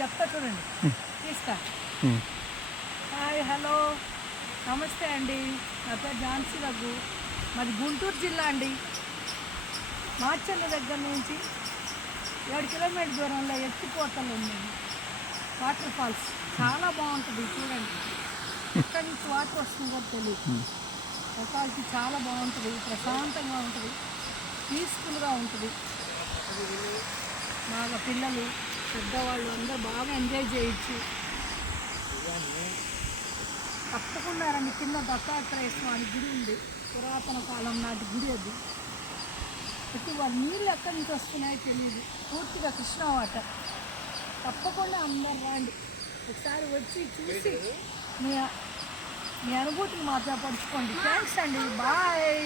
చెప్తా చూడండి. తీస్తా. హాయ్, హలో, నమస్తే అండి. నా పేరు ఝాన్సీ రఘు. మాది గుంటూరు జిల్లా అండి. మార్చన్న దగ్గర నుంచి 7 కిలోమీటర్ దూరంలో ఎత్తిపోతలు ఉన్నాయి. వాటర్ ఫాల్స్ చాలా బాగుంటుంది, చూడండి. ఎక్కడి నుంచి వాటర్ వస్తుందో తెలియదు. లొకాలిటీ చాలా బాగుంటుంది, ప్రశాంతంగా ఉంటుంది, పీస్ఫుల్గా ఉంటుంది. బాగా పిల్లలు పెద్దవాళ్ళు అందరూ బాగా ఎంజాయ్ చేయొచ్చు. తప్పకుండా రండి. కింద దత్తాత్రేయ స్వామి గుడి ఉంది, పురాతన కాలం నాటి గుడి అది. అయితే వాళ్ళ నీళ్ళు ఎక్కడి నుంచి వస్తున్నాయో తెలియదు, పూర్తిగా కృష్ణా వాటర్. తప్పకుండా అందరు రండి, ఒకసారి వచ్చి చూసి మీ అనుభూతిని మాతో పంచుకోండి. థ్యాంక్స్ అండి, బాయ్.